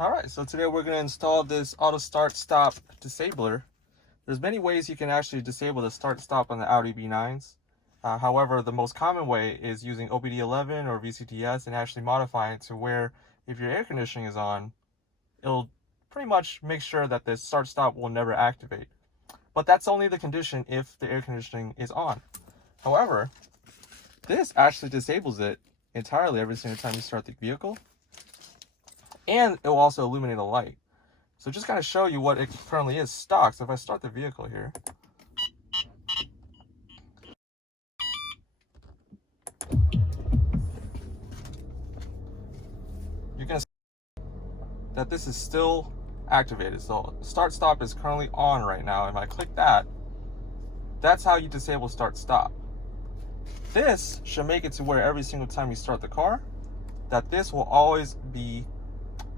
Alright, so today we're going to install this auto start stop disabler. There's many ways you can actually disable the start stop on the Audi B9s. However, the most common way is using OBDeleven or VCDS and actually modifying it to where if your air conditioning is on, it'll pretty much make sure that the start stop will never activate. But that's only the condition if the air conditioning is on. However, this actually disables it entirely every single time you start the vehicle. And it will also illuminate a light. So just kind of show you what it currently is stock. So if I start the vehicle here, you're going to see that this is still activated. So start stop is currently on right now. If I click that, that's how you disable start stop. This should make it to where every single time you start the car, that this will always be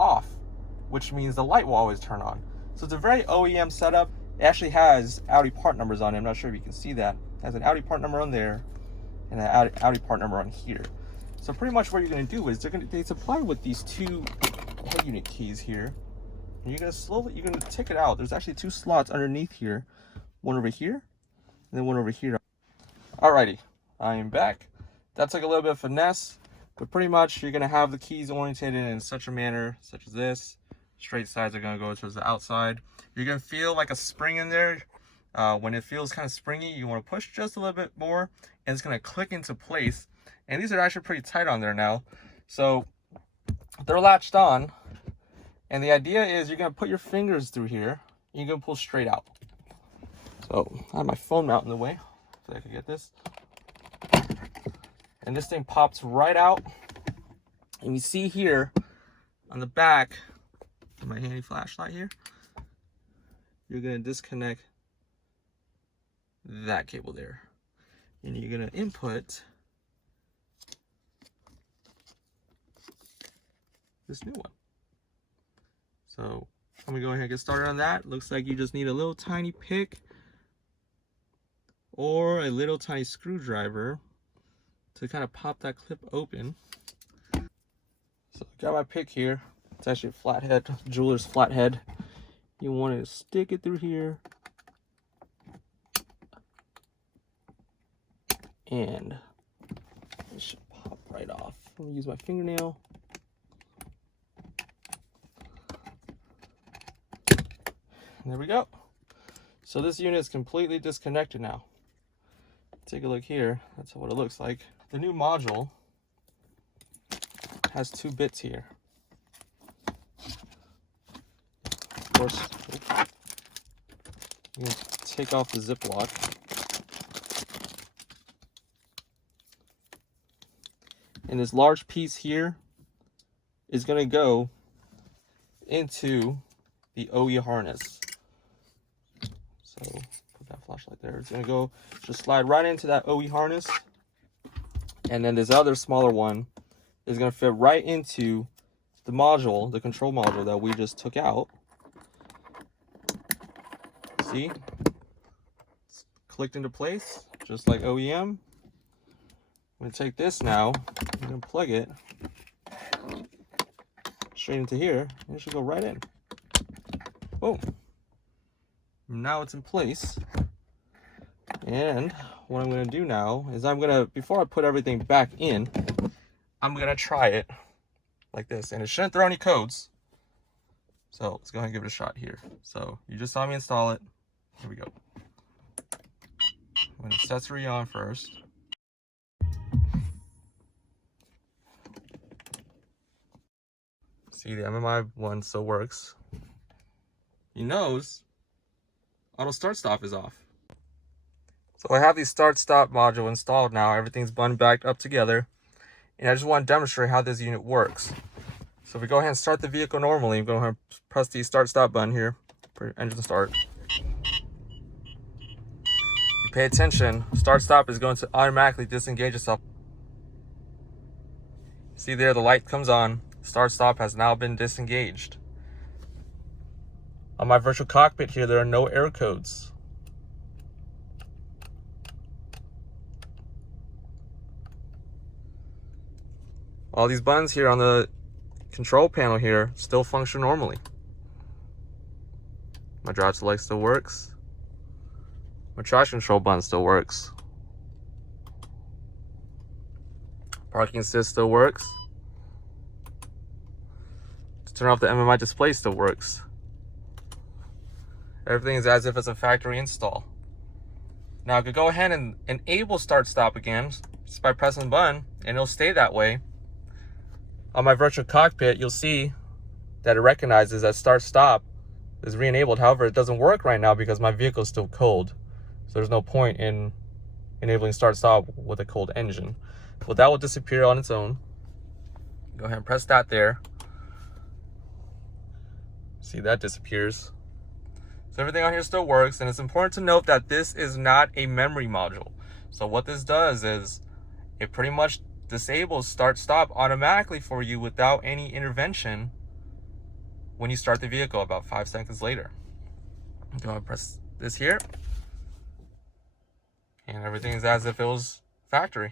off, which means the light will always turn on. So it's a very OEM setup. It actually has Audi part numbers on it. I'm not sure if you can see that. It has an Audi part number on there and an Audi part number on here. So pretty much what you're going to do is they supply with these two head unit keys here. And you're going to take it out. There's actually two slots underneath here. One over here and then one over here. Alrighty, I am back. That took a little bit of finesse. But pretty much you're going to have the keys orientated in such a manner, such as this. Straight sides are going to go towards the outside. You're going to feel like a spring in there. When it feels kind of springy, you want to push just a little bit more, and it's going to click into place. And these are actually pretty tight on there now. So they're latched on. And the idea is you're going to put your fingers through here, and you're going to pull straight out. So I have my phone mount in the way, so I can get this. And this thing pops right out. And you see here on the back, my handy flashlight here, you're going to disconnect that cable there. And you're going to input this new one. So I'm going to go ahead and get started on that. Looks like you just need a little tiny pick or a little tiny screwdriver to kind of pop that clip open. So I got my pick here. It's actually a flathead, jeweler's flathead. You want to stick it through here. And it should pop right off. I'm gonna use my fingernail. And there we go. So this unit is completely disconnected now. Take a look here. That's what it looks like. The new module has two bits here. Of course, I'm going to take off the Ziploc. And this large piece here is going to go into the OE harness. So put that flashlight there. It's going to go just slide right into that OE harness. And then this other smaller one is going to fit right into the module, the control module that we just took out. See? It's clicked into place, just like OEM. I'm going to take this now, I'm going to plug it straight into here, and it should go right in. Boom. Now it's in place. And what I'm going to do now is before I put everything back in, I'm going to try it like this. And it shouldn't throw any codes. So let's go ahead and give it a shot here. So you just saw me install it. Here we go. I'm going to accessory on first. See, the MMI one still works. He knows auto start stop is off. So I have the start stop module installed now. Everything's buttoned back up together. And I just want to demonstrate how this unit works. So if we go ahead and start the vehicle normally, go ahead and press the start stop button here for engine start. You pay attention, start stop is going to automatically disengage itself. See there, the light comes on. Start stop has now been disengaged. On my virtual cockpit here, there are no error codes. All these buttons here on the control panel here still function normally. My drive select still works. My traction control button still works. Parking assist still works. To turn off the MMI display still works. Everything is as if it's a factory install. Now I could go ahead and enable start stop again just by pressing the button, and it'll stay that way. On my virtual cockpit, you'll see that it recognizes that start stop is re-enabled. However, it doesn't work right now because my vehicle is still cold. So there's no point in enabling start stop with a cold engine. Well, that will disappear on its own. Go ahead and press that there. See, that disappears. So everything on here still works, and it's important to note that this is not a memory module. So what this does is it pretty much disables start stop automatically for you without any intervention when you start the vehicle about 5 seconds later. Go ahead and press this here, and everything is as if it was factory.